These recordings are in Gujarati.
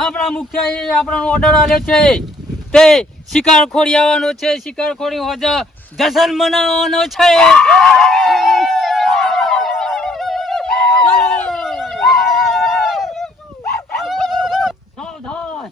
આપણા મુખ્ય આપણો ઓર્ડર આલે છે તે શિકાર ખોરી આવવાનો છે. શિકાર ખોરી હોજા જશન મનાવવાનો છે. સાવધાન.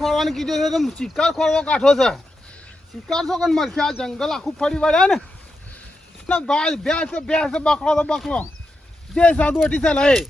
ખોરવાનું કીધું છે તો શિકાર ખોરવા કાઢો છે. શિકાર તો કઈ મળશે. આ જંગલ આખું ફરી વળ્યા ને ભાઈ ભેંસ બકરો તો બકરો જે સાધુ અટી છે લઈ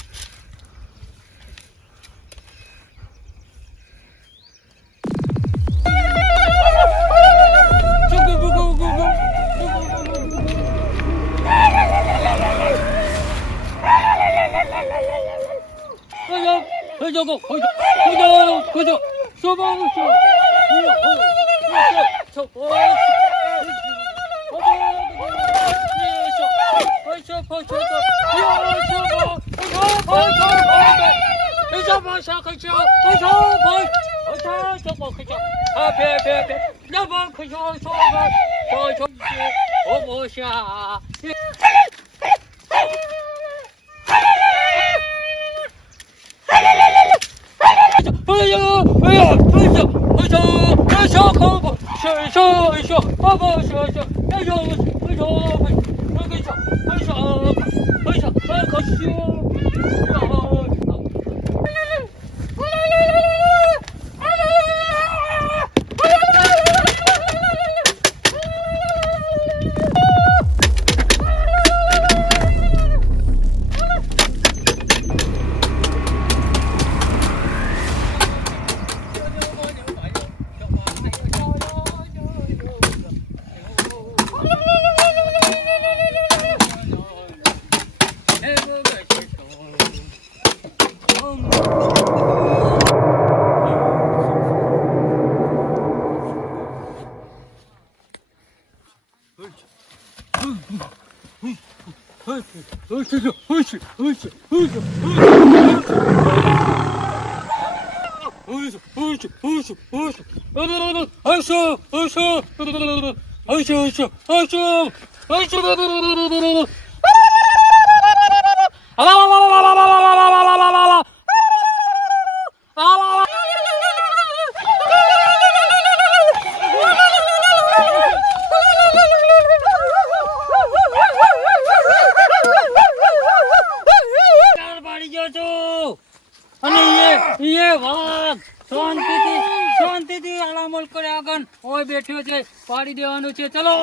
શાંતિથી અલામલ કર્યા આગળ ઓય બેઠ્યો છે. પાડી દેવાનું છે. ચલો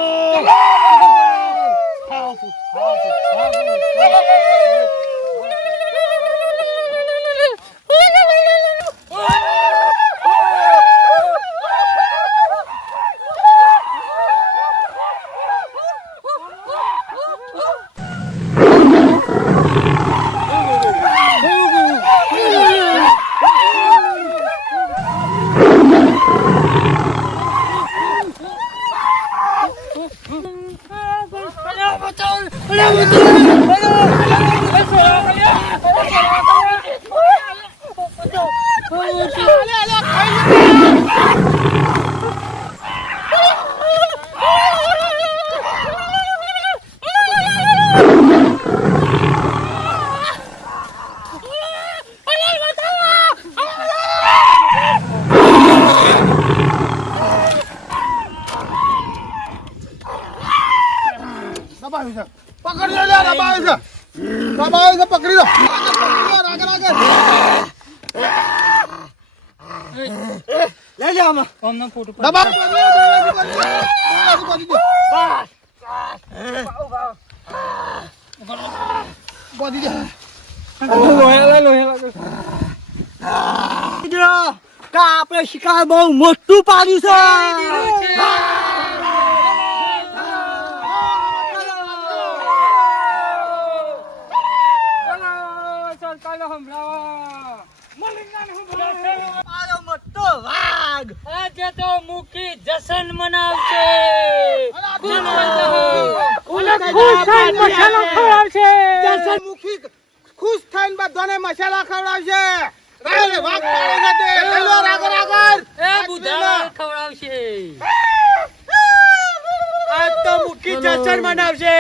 પકડી લો. પકડી લો. લઈ લે આમાં ઓમનો ફોટો દબાવ બોડી દે લોહેલા કા આપણે શિકાર બહુ મોટું પાડ્યું છે. જશન મનાવશે. જસનમુખી ખુશ થઈને બધાને મસાલા ખવડાવશે. રાય વાત પાડે છે તે. તલવાર આગળ આગળ. એ બુધાલાલ ખવડાવશે. આજ તો મુખી જશન મનાવશે.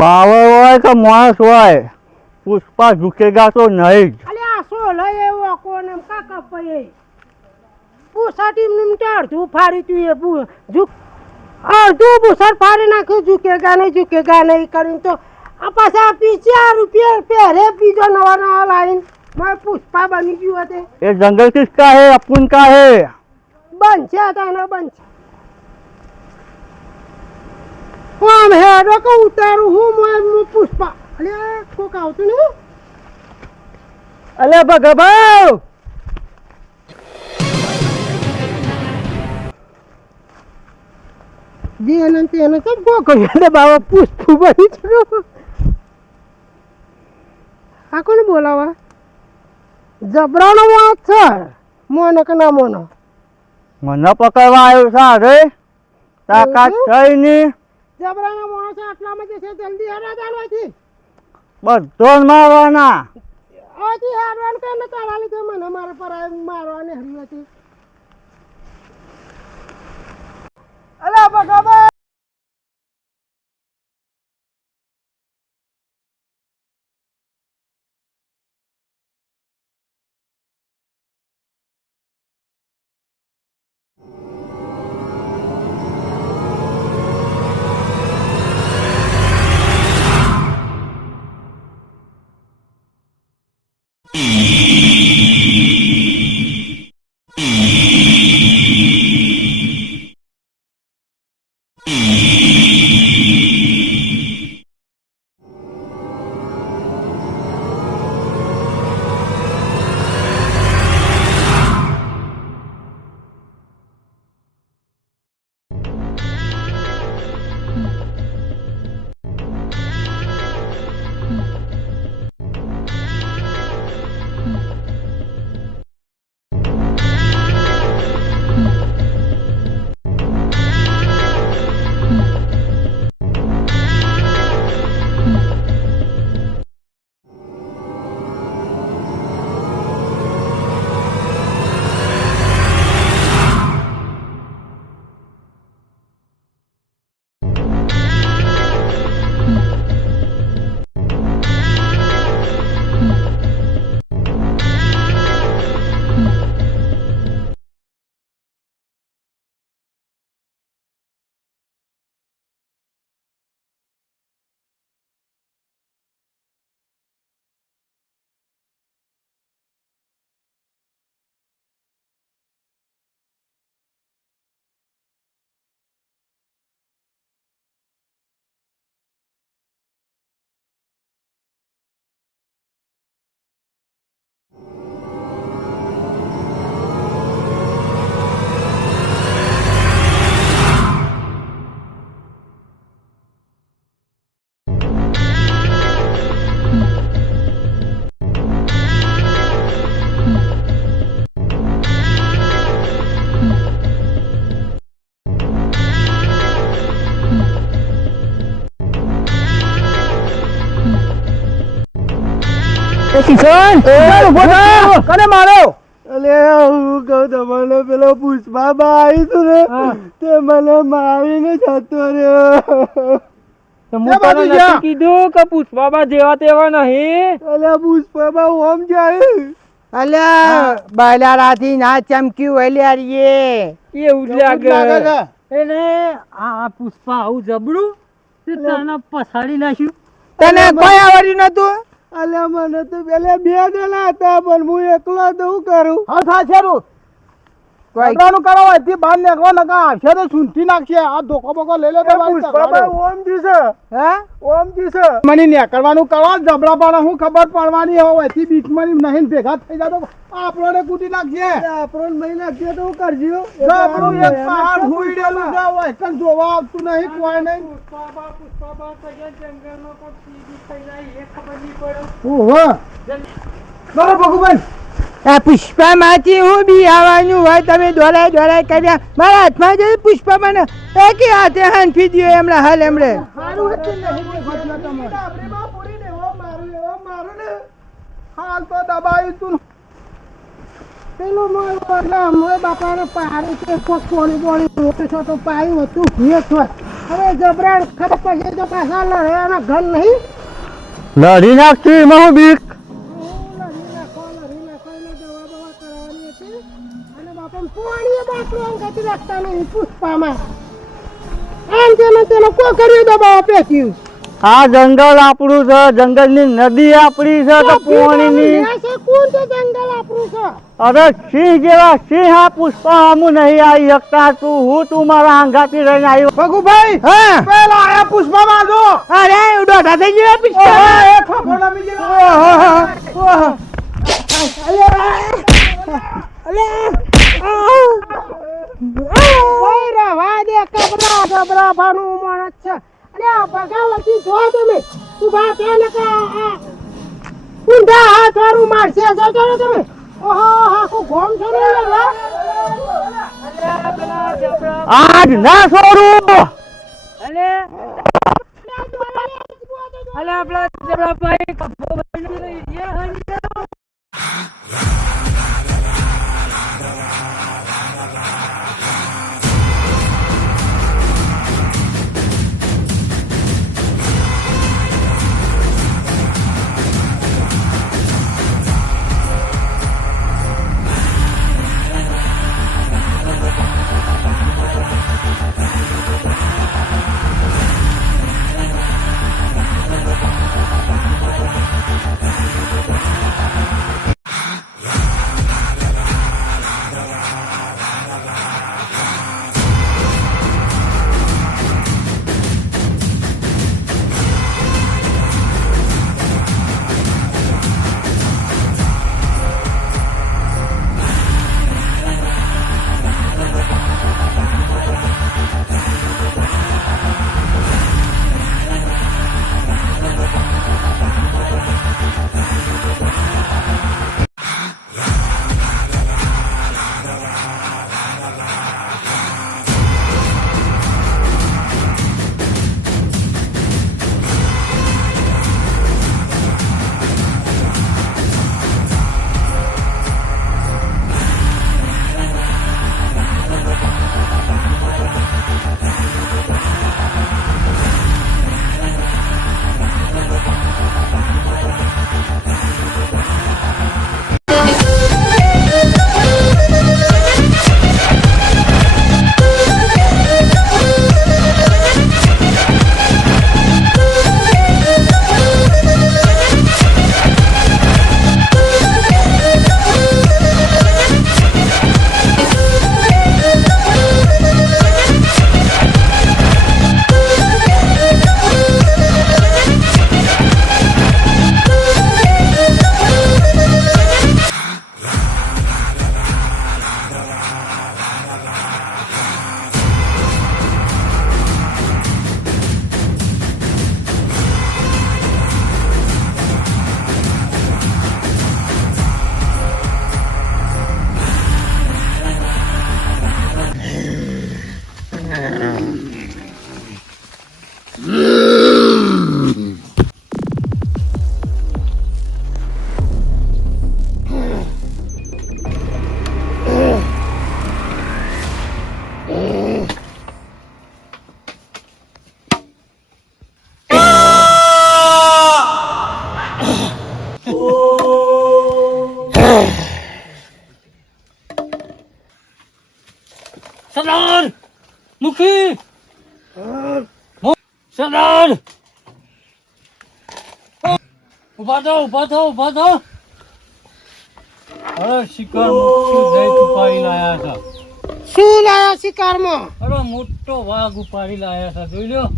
બાવળ હોય કે માણસ હોય, પુષ્પા ઝૂકેગા તો નહીં જ. અલ્યા શું લઈ આવ્યો કોને કાકા પૈ પૂસાટી નિમતે અડધું ફાડી તું એ અડધું ભૂસર ફાડી નાખ્યું ઝૂકેગા નહીં કરીને તો આ પાછા ₹50 પહેરે બીજો નવા લાવીને મારે પુષ્પા બની ગયું હતું. એ જંગલ કિસકા હે, અપુન કા હે. બનશે તને બનશે. આમ હેડો કે ઉતારું હું પુષ્પા. અલ્યા કોક આવતું ને અલે ભગવાન જેને તેને તો ગોકળ્યા બાબા પુષ્પુ બની ગયો. આ કોને બોલાવા? જબરાનો વાત છે. મોને કે ના મોનો? મને પકડવા આવ્યો છે રે, તાકાત થઈ ની. જબરાનો માણસ આટલામાં જશે જલ્દી હરાદાનવાથી બધો મારવાના. આથી હારવાન કે ન તારા લીધે મને મારા પર મારવાને હરી હતી. અલા ભગવાન કને મારો અલે હું કહું તમને પેલો પુષ્પાબા આવી તું ને તે મને મારીને જતો રહ્યો. બાજુ જા. કીધું કે પુષ્પાબા જેવા તેવા નહીં. અલે પુષ્પાબા ઓમ જાય. અલ્યા બલારાથી ના ચમક્યું અલ્યા એવું જ લાગે લાગે છે. એને આ પુષ્પા આવું જબરું તે તને પછાડી નાખ્યું. તને કોઈ આવડ્યું નતું. અલે મને તો પેલા 2 જણા હતા પણ હું એકલો તો શું કરું. હા થા છેરું કપડાનું કરો અહીંથી બહાર નીકળો નકા આવશે તો સૂંટી નાખશે આ ધોકો બોકો લઈ લે તો પુષ્પાબા ઓમ જીશે. હે ઓમ જીશે. મને નીકળવાનું કરો જબડા પાડા હું ખબર પડવાની હોય અહીંથી બીચમાં નહીં ભેગા થઈ જાય તો આપણને કૂટી નાખશે આપણો મહિના કે તો હું કરજો. આપણું એક પહાડ હુઈડેલું છે હોય કઈ જોવા આવતું નહીં કોઈ નહીં ઓહો બરો ભગવાન આ પુષ્પા માંથી હું બી આવવાનું હોય તમે દોડાય દોડાય કર્યા મારા હાથમાં જે પુષ્પા મને એકે હાથે હાંફી દ્યો એમણે હાલ એમણે સારું હતું નહીં દેખાતું તમારે ડાબરીમાં પૂરીને એવો મારું ને હાલ તો દબાયું તું પેલો મોય બાપાને પાડે છે કોક પોણી પોણી છો તો પાયું હતું ભેટ હોત હવે જબરાણ ખબર પછી તો પાછા લડે એના ઘર નહીં લડી નાખતી એમાં હું બીક. આ જંગલ આપણું છે, જંગલની નદી આપણી છે તો પાણીની. અરે સિંહ જેવા સિંહ આ પુષ્પા આમું નહીં આવી શકતા. તું મારા આંગાથી રહીને આવ્યો. ભગુભાઈ હા પેલા આયા પુષ્પામાં જો અરે ઉડોટા થઈ ગયા પુષ્પા ઓહો, એ ફફડા મી ગયો. આજ ના છોડું. આપણા જબરાભાઈ કપો ભાઈ સરદાર મુખી સરદાર ઉભા થો અરે શિકાર મોટું દહીં ઉપાડી લાયા હતા શું લાયા શિકારમાં? અરે મોટો વાઘ ઉપાડી લાયા છે જોઈ લ્યો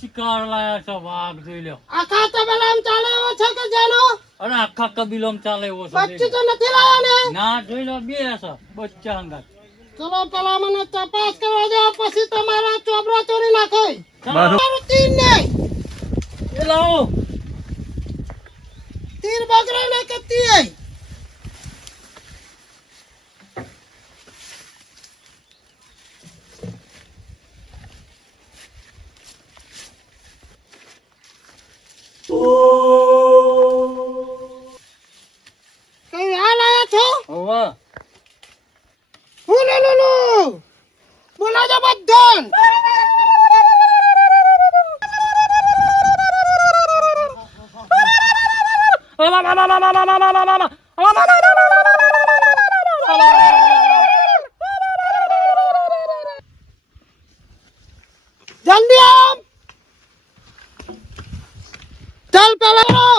શિકાર લાયા છે વાઘ જોઈ લ્યો આખા તબેલામાં ચાલે એવો છે કે જેનો અરે આખા કબીલોમાં ચાલે એવો છે બચ્ચું તો નથી લાયા ને? ના જોઈ લો બે છે બચ્ચા હંગાત ચલો પેલા મને તપાસ કરવા દો, પછી તમારા ચોબરા ચોરી નાખે. મારું તીર નહીં, એ લાવો તીર બગડે ને કે તીર. કઈ હાલ આયા છો? હોવે હું લો બોલાજો બધાન. જલ્દી આવ, ચાલ પેલા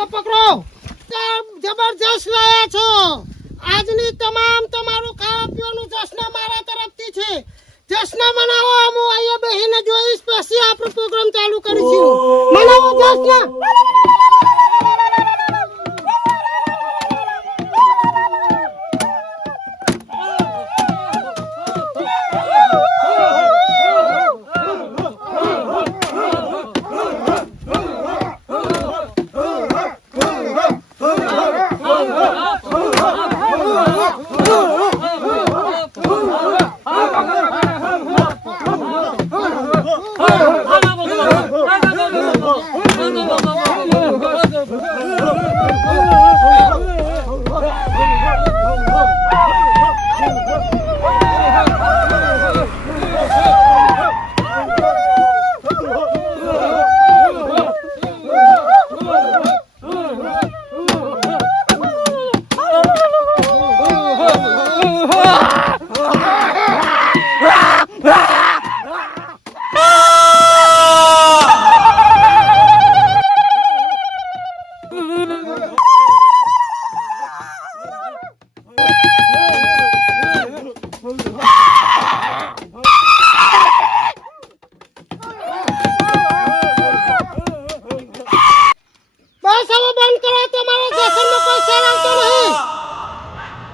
એ પકડો. જબરજસ્ત લાયા છો. આજની તમામ તમારું ખાવા પીવાનું જશ્ન મારા તરફથી છે. જશ્ન મનાવો. હું અહીંયા બેહીને જોઈશ, પછી આપણો પ્રોગ્રામ ચાલુ કરીશું. મનાવો જશ્ન.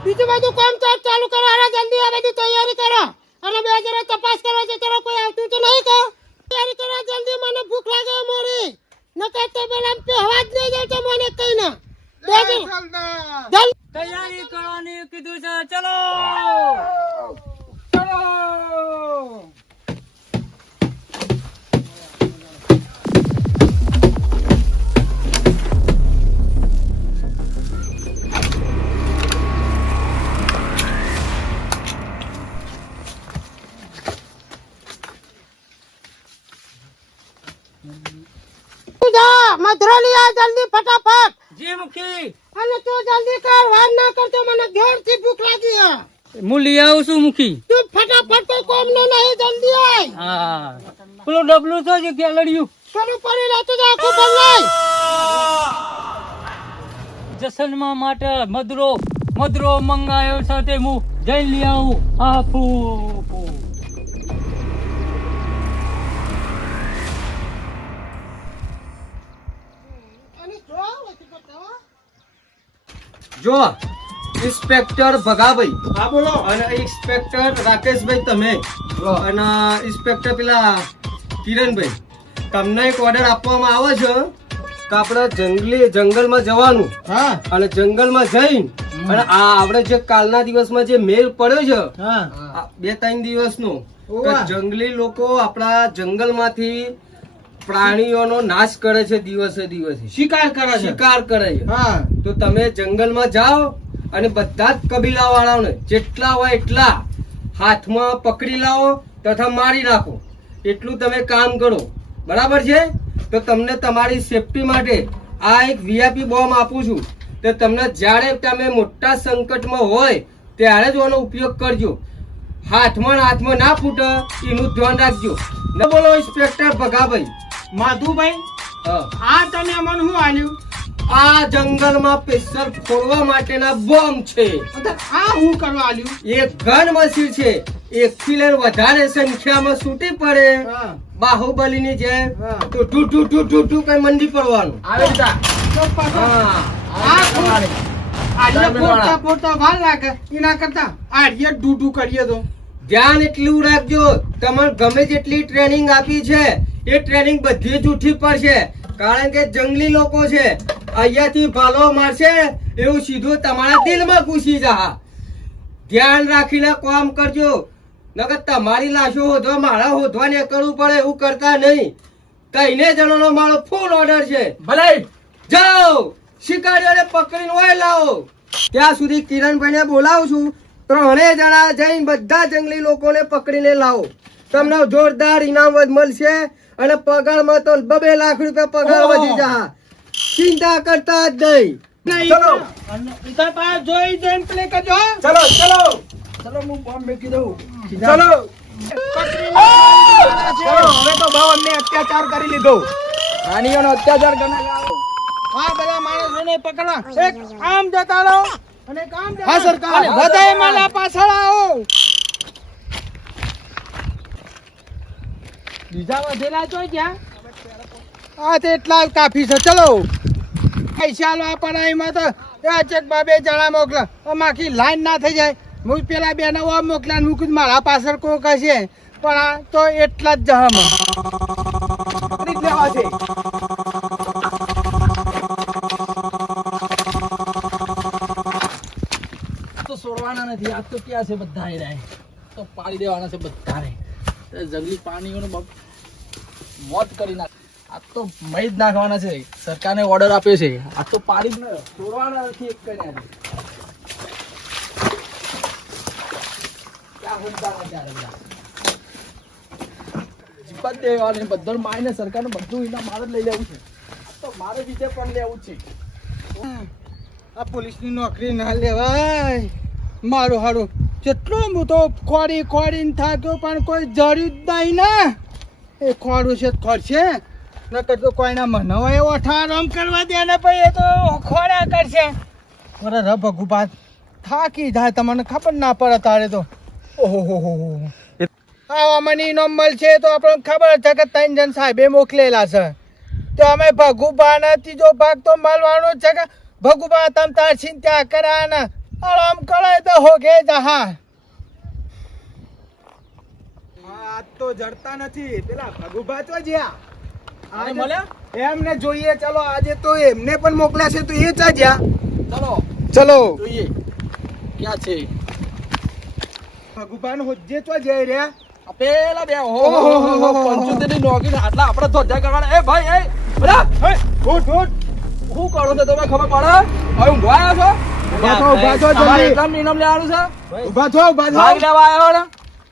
બીજું બધું કામ ચાલુ કરો. અરે જલ્દી આ બધી તૈયારી કરો. અને બે જરા તપાસ કરવા છે, તારો કોઈ આવતું તો નહીં કા? તૈયારી કરો જલ્દી, મને ભૂખ લાગે મોરી. નકર તો પેલા પહેવા જ નહીં દેતો મને કઈ ના. તૈયારી કરવાની કીધું છે. ચલો મધુરલી આ જલ્દી ફટાફટ. જી મુખી અને તું જલ્દી કર, વાર ના કરતો, મને ઘેરથી ભૂખ લાગી છે. હું લઈ આવું છું મુખી. તું ફટાફટ કોઈ કોમ નો નહીં, જલ્દી આય. હા પેલું ડબલું છે જે ગેલડિયું પેલું પડી રહેતું તો આખું બદલાય. જસનમાં માટે મધુરો મંગાયો છે તે હું જઈ લઈ આવું. જો ઇન્સ્પેક્ટર ભગાભાઈ હા બોલો. અને ઇન્સ્પેક્ટર રાકેશભાઈ તમે અને ઇન્સ્પેક્ટર પેલા કિરણભાઈ, તમને એક ઓર્ડર આપવામાં આવે છે કે આપણે જંગલમાં જવાનું. હા અને જંગલમાં જઈને અને આ આપણે જે કાલના દિવસમાં જે મેલ પડ્યો છે હા 2-3 દિવસનો, ઓવા. કે જંગલી લોકો આપણા જંગલમાંથી પ્રાણીઓનો નાશ કરે છે દિવસે દિવસે, શિકાર કરે છે. શિકાર કરે છે. હા તો તમે જંગલમાં જાઓ અને બધા જ કબીલા વાળાઓને જેટલા હોય એટલા હાથમાં પકડી લાવો તથા મારી નાખો. એટલું તમે કામ કરો, બરાબર છે? તો તમને તમારી સેફટી માટે આ એક VIP બોમ્બ આપું છું. તો તમને જ્યારે તમે મોટા સંકટમાં હોય ત્યારે જ આનો ઉપયોગ કરજો. હાથમાં ના ફૂટે એનું ધ્યાન રાખજો. ન બોલો ઇન્સ્પેક્ટર ભગાભાઈ. માધુભાઈ હા. આ તમે મને શું આલ્યું? આ જંગલમાં સ્પેશિયલ ફોડવા માટેના બોમ્બ છે. આ હું કરવા આલ્યું? એક ગન મશીન છે. એકથી લઈને વધારે સંખ્યામાં છૂટી પડે હા. બાહુબલીની જેમ હા. તો ઠુ ઠુ ઠુ ઠુ ઠુ કઈ મંડી પડવાનું. તો પાછો હા. આ પોતા વાર લાગે એના કરતા આડિયા ડૂડું કરીએ તો ધ્યાન એટલું રાખજો, તમારે ગમે જેટલી ટ્રેનિંગ આપી છે એ ટ્રેનિંગ બધી જ ઉઠી પડશે. કારણ કે જંગલી લોકો છે, અહીંયાથી ભાલો મારશે એવું સીધું તમારા દિલમાં ઘૂસી જા. ધ્યાન રાખીને કામ કરજો, નકર તમારી લાશો હોધવા મારા હોધવા ને કરવું પડે એવું કરતા નહીં. કઈને જણાનો મારો ફૂલ ઓર્ડર છે. ભલે જાઓ શિકારીઓને પકડીને ઓય લાવો. ત્યાં સુધી કિરણભાઈને બોલાવું છું. 3 જણા જઈને બધા જંગલી લોકોને પકડીને લાવો. તમને જોરદાર ઇનામ મળશે અને પગારમાં તો 2 લાખ રૂપિયા પગાર વધી જા. ચિંતા કરતા જ નહીં. ચલો ઇધર પાસ જોઈ જોઈને પ્લે કરજો હો. ચલો ચલો ચલો હું બોમ્બ મેકી દઉં. ચલો. હવે તો બહુ અમને અત્યાચાર કરી લીધો. રાણીઓનો અત્યાચાર કરને લાવો. આ બધા માણસોને પકડવા એક આમ જતા રહો અને કામ હા સરકાર બધાય મારા પાછળ આવો. બીજા વધેલા છો ક્યાં? આ તો એટલા કાફી છે. ચલો પૈસા લો પડાઈમાં તો ચેકમાં 2 જણા મોકલા. આખી લાઈન ના થઈ જાય. હું પેલા 2 ને મોકલા મૂકું મારા પાછળ કોક હશે પણ આ તો એટલા જ જહામાં લેવા છે. તો છોડવાના નથી. આજ તો ક્યાં છે બધા તો પાડી દેવાના છે બધાને. જંગલી પ્રાણીઓને મોત કરી નાખ. આ તો મહી જ નાખવાના છે. સરકારને ઓર્ડર આપ્યો છે. આ તો પાડી જ છોડવાના નથી એક કરીને. જીપત દેવાની બધું માઈને સરકારને બધું એના મારે જ લઈ લેવું છે. આ તો મારે બીજે પણ લેવું છે. આ પોલીસની નોકરી ના લેવાય. મારું હારું જેટલું હું તો ખોડીને થાક્યો પણ કોઈ જડ્યું જ નહીં ને. એ ખોડું છે ખોડશે નકર તો કોઈના મનવા એવો ઠારમ કરવા દે ને ભાઈ એ તો ખોડ્યા કરશે. અરે ર ભગુભા થાકી જાય તમને ખબર ના પડે તારે તો. ઓહો આવા મને ઇનામ મળશે તો આપણને ખબર છે કે 3 જણ સાહેબે મોકલેલા છે. તો અમે ભગુભાના 3જો ભાગ તો મળવાનો છે કે ભગુભા તમ તાર ચિંતા કરાના આરામ કરે તો હોગે જહા. આ તો જડતા નથી પેલા ભગુભા તો જ્યાં આને મળ્યા? એમને જોઈએ. ચલો આજે તો એમને પણ મોકલ્યા છે તો એ જ જ્યાં. ચલો ચલો જોઈએ ક્યાં છે ભગુભાન હોજે તો જઈ રહ્યા. આ પેલા બે પંચોતેરની નોકરી આટલા આપણે ધોધા કરવાના. એ ભાઈ એ બધા ઉઠ શું કરો છો તમે ખબર પડે? હવે ઊંઘવા આવ્યો છો? ઉભા થો તમારે જલ્દી. એકદમ ઇનામ લેવાનું છે. ઉભા થો ભાગ લેવા આવ્યો ને?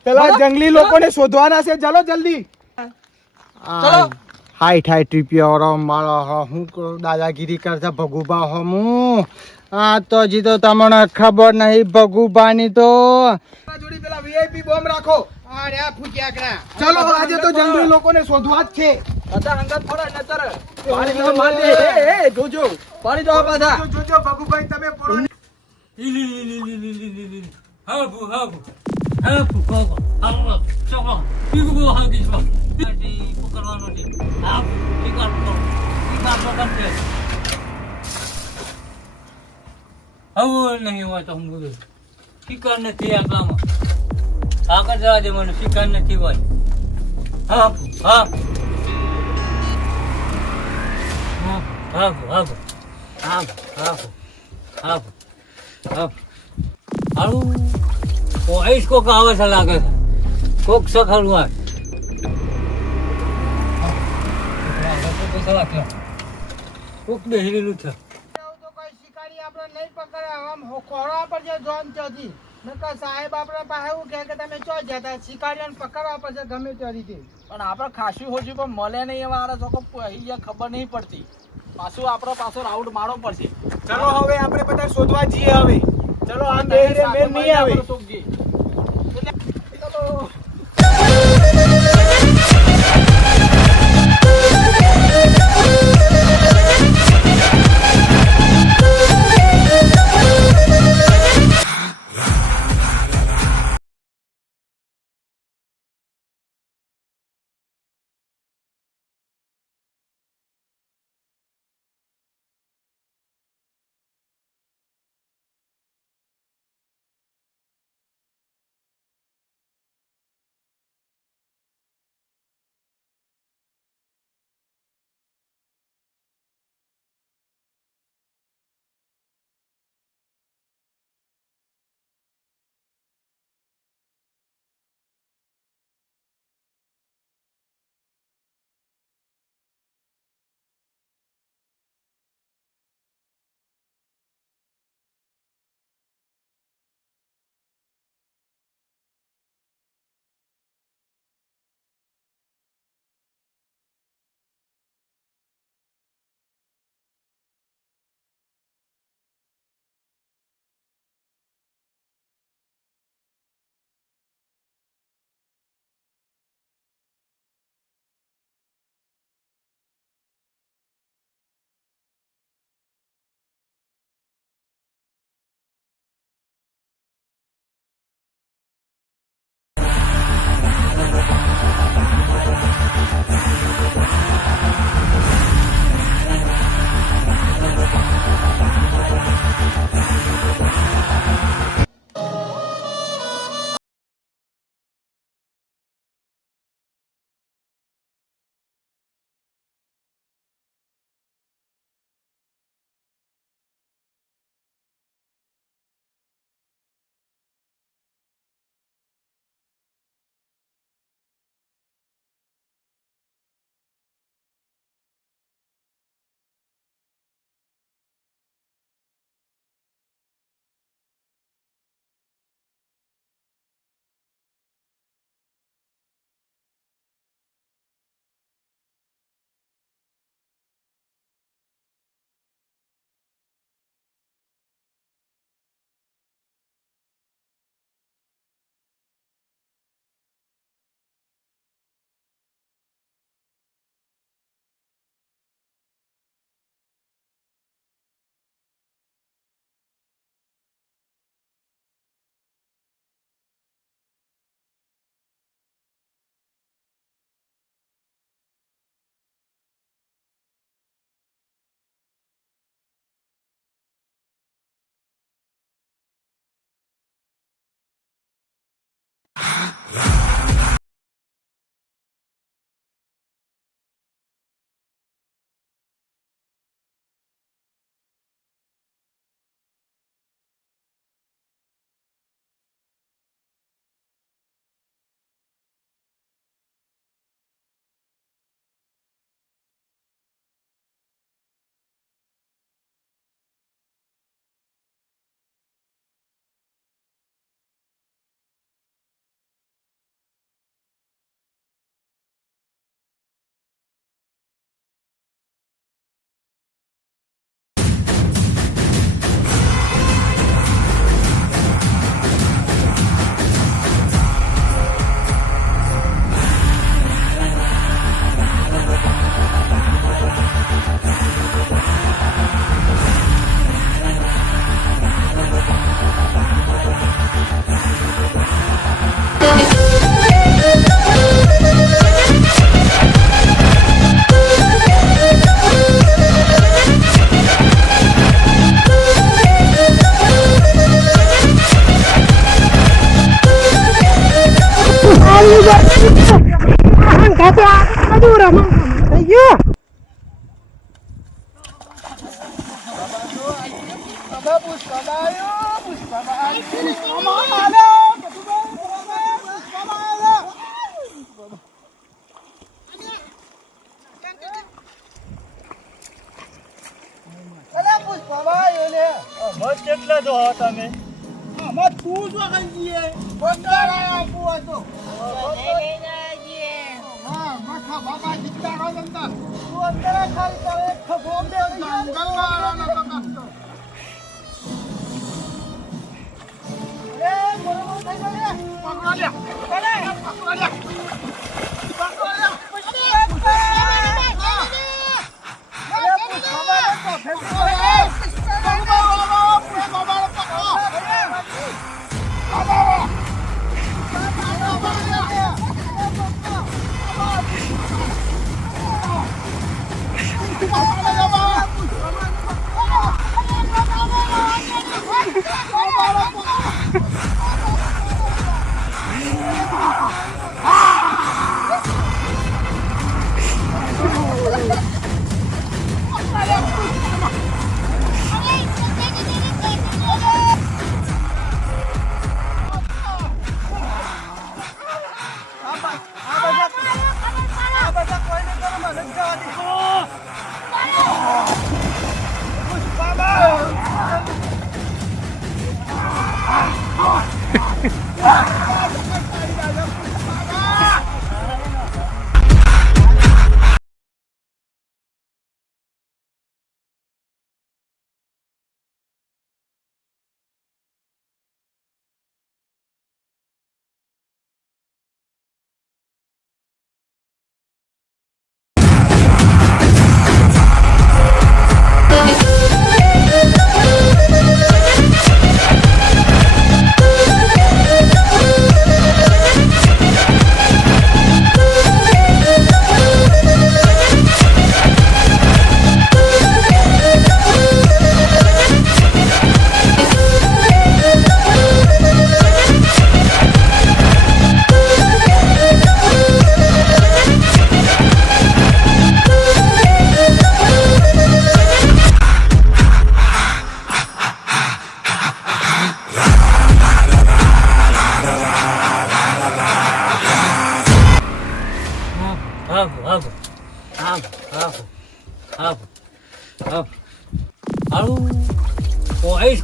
પેલા જંગલી લોકોને શોધવાના છે. ચાલો જલ્દી. ચલો. હાઈટ રૂપિયા મારો હું દાદાગીરી કરતા ભગુબા હમું. આ તો હજી તો તમને ખબર નહીં ભગુબાની તો જોડી પેલા વીઆઈપી બોમ્બ રાખો. ચલો આજે તો જંગલી લોકોને શોધવા જ છે. બધા અંગત પડે નતર પાણી તો માર દે. એ જોજો પાણી તો પાછા જોજો ભગુભાઈ તમે પડો. હાબુ હાબુ હાબુ હાબુ હાબુ ચલો બીગુ હાગી છો પકડવાનો છે. હાબુ શિકાર કરો કમ્પ્લીટ. હવે નહીં હોય તો હું બોલું શિકાર નથી આટલામાં. આગળ જવા દે મને. શિકાર નથી હોય. હાબુ હાબુ હાબુ હાબુ હાબુ હાબુ હાબુ હાબુ હારું કોઈ કોક આવે છે લાગે છે. કોક સખરું આવે. કોક બેહેલું છે. તો કોઈ શિકારી આપણે નહીં પકડે. આમ ખોરવા પડશે જોન ચોથી. નકર સાહેબ આપણા પાસે એવું કહે કે તમે ચો જતા શિકારીઓને પકડવા પડશે ગમે તે રીતે. પણ આપણે ખાસું હોજુ પણ મળે નહીં. એવા આરે ચોકો અહીંયા ખબર નહીં પડતી. પાછું આપણો પાછો રાઉન્ડ મારવો પડશે. ચલો હવે આપણે બધા શોધવા જઈએ. હવે ચલો આ મેર નહીં આવે. કેટલા દો તમે આમાં તું જો કઈ જઈએ બંદર આપવું હતો હા મખા બાબા જીતા રહો બંદર તું અંદર ખાલી તારે ખબો દે જંગલવાળાનો પકડતો એ બરોબર થઈ ગયો પકડો લે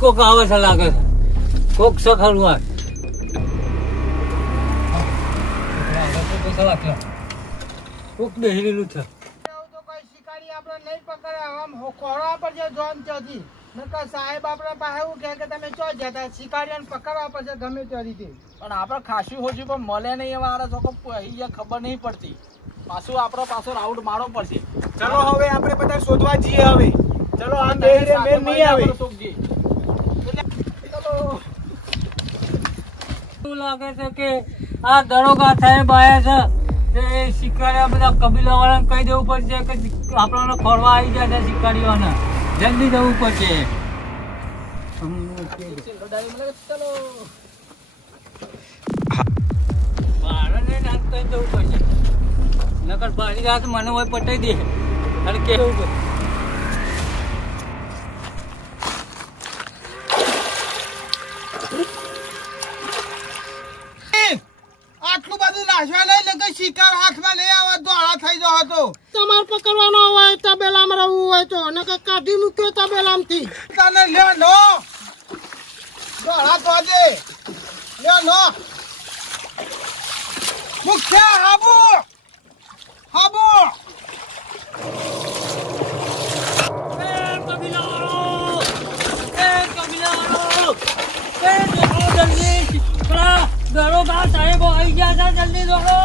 કોક આવે છે લાગે છે કોક સખડવા કોક બેહેલું છે તો કોઈ શિકારી આપણે નહીં પકડે આમ ખોરવા પડશે જોન ત્યાંથી નકર સાહેબ આપણા પાસે એવું કહે કે તમે ચો જતા શિકારીઓને પકડવા પડશે ગમે તે રીતે. પણ આપણે ખાસું હોજ્યું પણ મળે નહીં એવા આરા ચોકો અહીંયા ખબર નહીં પડતી. પાછું આપણો પાછો રાઉન્ડ મારવો પડશે. ચલો હવે આપણે બધા શોધવા જઈએ હવે. ચલો આ મેરે મેર નહીં આવે. એવું લાગે છે કે આ દરોગા સાહેબ આયા છે એ શિકારી બધા કબીલા વાળાને કહી દેવું પડશે કે આપણને ખોરવા આવી જાય છે શિકારીઓને જલ્દી જવું પડશે. બાળાને નાક કહી દેવું પડશે નકર બારી રાત મને હોય પટાઈ દે અને કેવું પડે. આટલું બધું નાશવા નહીં ને કે શિકાર હાથમાં નહીં આવે દોડા થઈ જવો હતો. તમારે પકડવાનો હોય તબેલામાં રહેવું હોય તો નકર કાઢી મૂક્યો તબેલામાંથી. તને લ્યો નો દોડા તો દે લ્યો નો મુખ્ય હાબુ હાબુ દરોગા સાહેબ આવી ગયા છે જલ્દી દોડો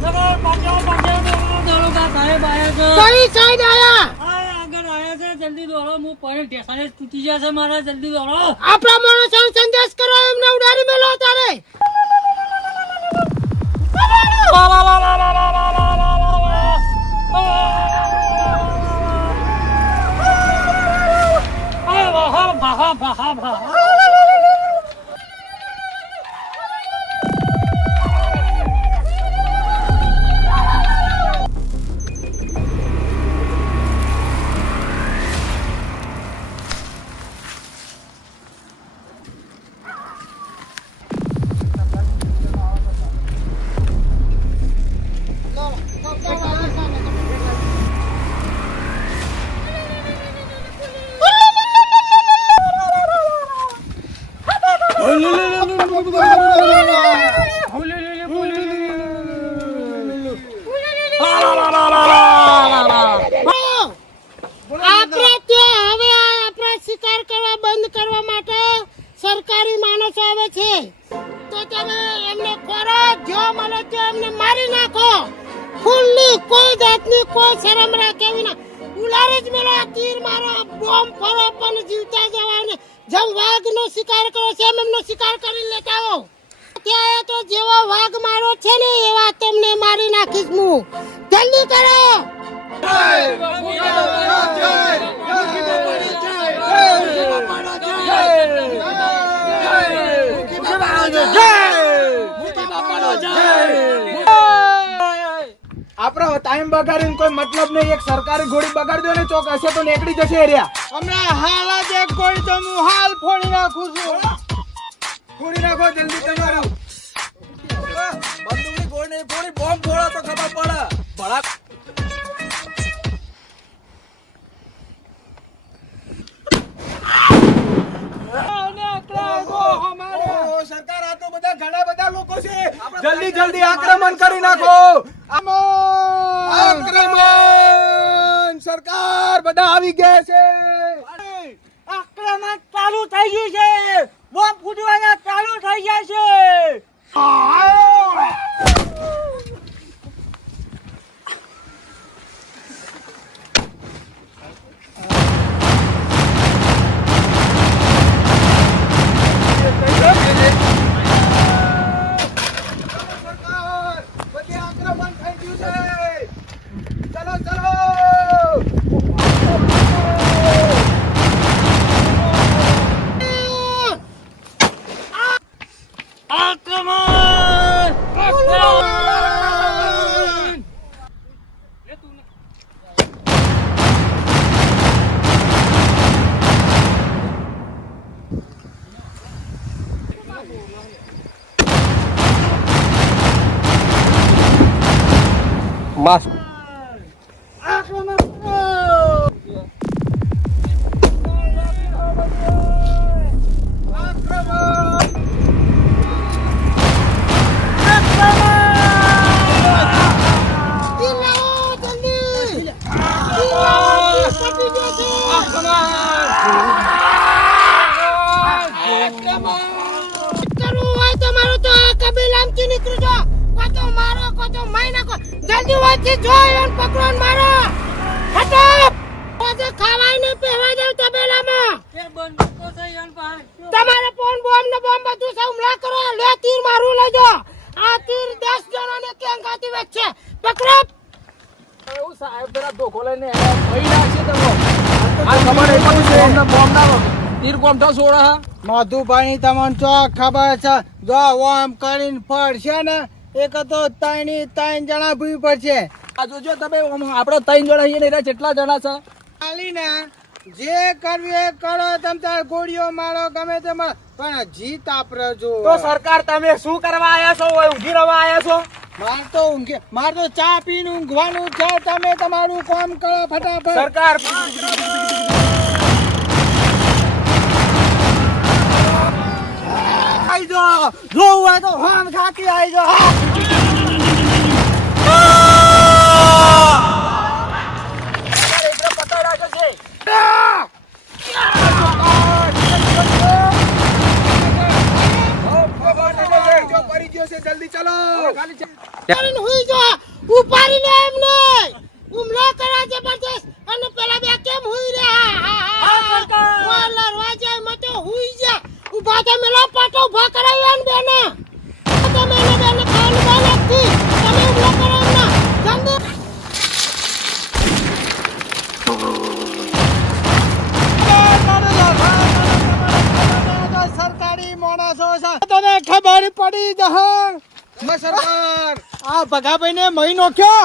દરોગા સાહેબ આવ્યા છે. કઈ સાઈડ આયા? આગળ આવ્યા છે જલ્દી દોડો હું પડે ઢેસાને જ તૂટી જશે મારા જલ્દી દોડો. આપણા માણસો સંદેશ કરો એમને ઉડાડી મેલો તારે. શિકાર કરવા બંધ કરવા માટે સરકારી માણસો આવે છે તો તમે એમને ખોરો જો મળે તો એમને મારી નાખો. ફૂલની કોઈ જાતની કોઈ શરમ રાખે વિના ઉલારે જ મેળો તીર મારો બોમ્બ ફરો પણ જીવતા જવાને જેમ વાઘનો શિકાર કરો છે એમ એમનો શિકાર કરી લેતા હો ત્યાં તો જેવો વાઘ મારો છે ને એવા તમને મારી નાખીશ હું જલ્દી કરો આપણો ટાઈમ બગાડીને કોઈ મતલબ નહીં. એક સરકારી ઘોડી બગાડી દો ને ચોક હશે તો નીકળી જશે એરિયા. હમણાં હાલ જ એક ગોળી તો હું હાલ ફોડી નાખું છું. ફોડી નાખો જલ્દી તમારું. બંદૂકની ગોળી નહીં ફોડી, બોમ્બ ફોડો તો ખબર પડે. ભલા ઓહો, સરકાર આ તો બધા ઘણા બધા લોકો છે. જલ્દી જલ્દી આક્રમણ કરી નાખો. આક્રમણ! સરકાર બધા આવી ગયા છે. આક્રમણ ચાલુ થઈ ગયું છે. બોમ્બ ફૂટવાના ચાલુ થઈ ગયા છે. સરકાર બધે આક્રમણ થઈ ગયું છે. ચલો ચલો. માસ્ક જલ્દી વાંચી જોઈ અને પકડો ને મારો ફટાફટ આજે ખાવાય ને પહેવા જાવ તબેલામાં તમારે ફોન બોમ્બ ને બોમ્બ બધું છે હુમલા કરો લે તીર મારું લઈ જો આ તીર 10 જણાને કેમ ગાતી વચ્ચે પકડો એવું સાહેબ પેલા ધોકો લઈને ભાઈ નાખશે તમે. આ ખબર એ પણ છે બોમ્બ ના તીર બોમ્બ તો છોડા. મધુભાઈ તમને ચોક ખબર છે જો ઓમ કરીને ફરશે ને એક તો ત્રણ જણા ભૂઈ પડશે. આ જોજો તમે આપણે 3 જણા છીએ ને એના કેટલા જણા છે. ચાલીને જે કરવું એ કરો. તમ તાર ગોળીઓ મારો ગમે તે મારો, પણ જીત આપરે જો. તો સરકાર તમે શું કરવા આયા છો? ઊંઘી રવા આયા છો? માર તો ચા પીને ઊંઘવાનું છે. તમે તમારું કામ કરો ફટાફટ. સરકાર આઈ જો જોવું હોય તો હોમ ખાતી આઈ જો. જલ્દી ચલો. કરીને હુઈ જો ઉપાડી લે એમને હુમલો કરા જબરદસ્ત અને પેલા બે કેમ હુઈ રહ્યા લડવા જાય મતો હુઈ જા ઉભા તો મેલો પાટો ઉભા કરાવ્યા ને બેને તમે એને બેને ખાવાનું બાલકથી તમે હુમલો કરો ના જલ્દી સરકારી માણસો છે તને ખબર પડી જહ. સરકાર આ ભગાભાઈ ને મહી નોખ્યો.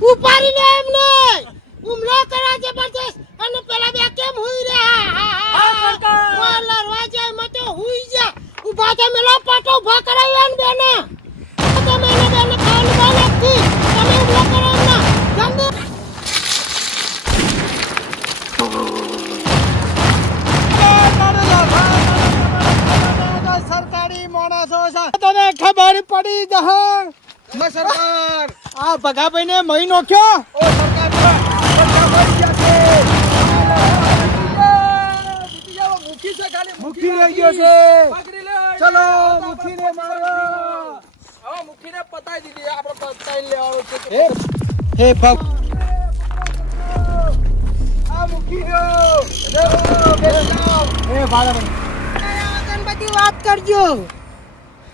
ઉપાડી લે એમને હુમલો કરા જબરદસ્ત અને પેલા બે કેમ હુઈ રહ્યા ઓ લડવા જાય મતો હુઈ જા ઉભા તો મેલો પાટો ઉભા કરાવ્યા ને બેને તમે એને બેને ખાવાનું બાલકથી તમે હુમલો કરો ના જલ્દી સરકારી માણસો છે તને ખબર પડી જશે સરકાર આ ભગાભાઈ ને મહી નોખ્યો ઓ સરકાર મુખી લઈ ગયો છે ચલો મુખીને મારો હવે મુખીને પતાઈ દીધી આપણે પતાઈ લેવાનું છે હે ભગ આ મુખી ગયો એ ભાડા બધી વાત કરજો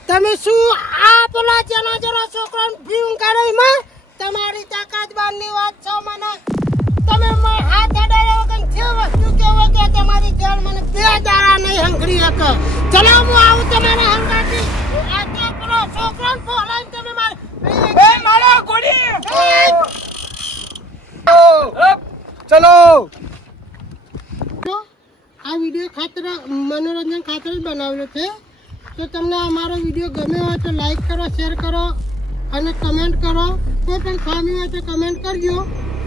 તમે શું આ પેલા જનો છોકરાને ભીમ કાઢીમાં તમારી તાકાત બારની વાત છો મને તમે હાથ અડાડ્યા વગર જે વસ્તુ કહેવો કે તમારી જેલ મને બે દાડા નહીં હંગડી હક ચલો હું આવું તમારા હંગાથી આ તે પેલો છોકરાને ફોલાઈને તમે મારે મારો ગોળી ચલો આ વિડીયો ખાતર મનોરંજન ખાતર જ બનાવેલો છે તો તમને અમારો વિડીયો ગમ્યો હોય તો લાઈક કરો શેર કરો અને કમેન્ટ કરો કોઈ પણ ખામી હોય તો કમેન્ટ કરજો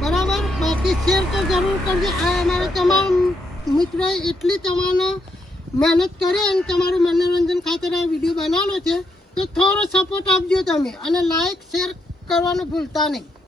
બરાબર બાકી શેર તો જરૂર કરજો આ અમારા તમામ મિત્રોએ એટલી તમારો મહેનત કરી અને તમારું મનોરંજન ખાતર આ વિડીયો બનાવેલો છે તો થોડો સપોર્ટ આપજો તમે અને લાઈક શેર કરવાનું ભૂલતા નહીં.